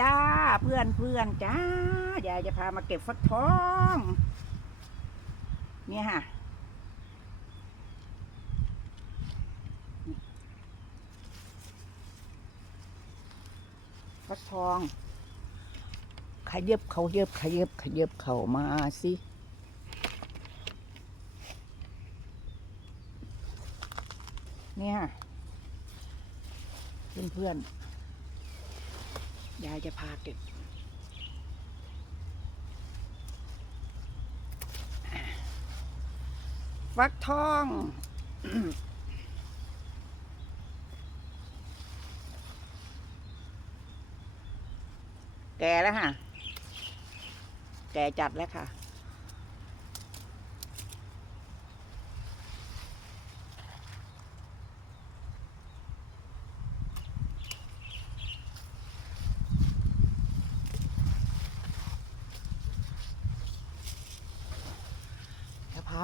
จ้า เพื่อนเพื่อนจ้ายายจะพามาเก็บฟักทอง เนี่ยค่ะฟักทองขยับเขาเย็บขยับขยับเขามาสิเนี่ยเพื่อนเพื่อนๆ ยายจะพาเก็บฟักทองแก่แล้วค่ะ แก่จัดแล้วค่ะ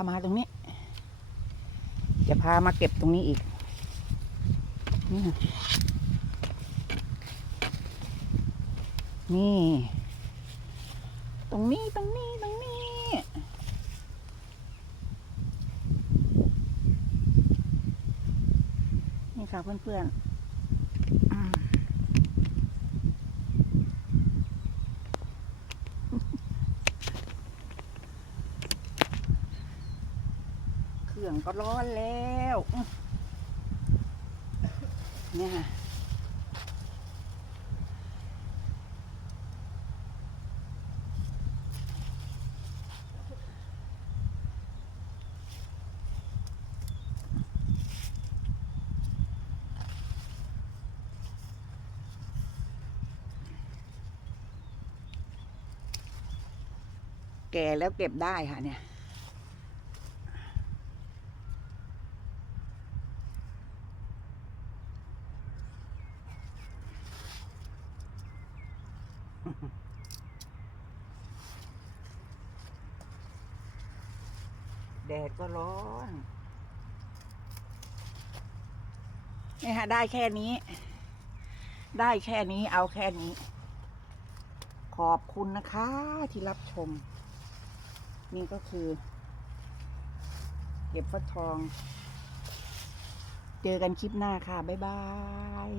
มาตรงนี้ จะพามาเก็บตรงนี้อีก นี่ นี่ ตรงนี้ตรงนี้ตรงนี้ นี่ค่ะเพื่อนๆอืมเค รื่องก็ร้อนแล้วเนี่ยค่ะแก่แล้วเก็บได้ค่ะเนี่ย แดดก็ร้อนนี่ฮะได้แค่นี้ ได้แค่นี้เอาแค่นี้ ขอบคุณนะคะที่รับชม นี่ก็คือ เก็บฟักทอง เจอกันคลิปหน้าค่ะ บ๊ายบาย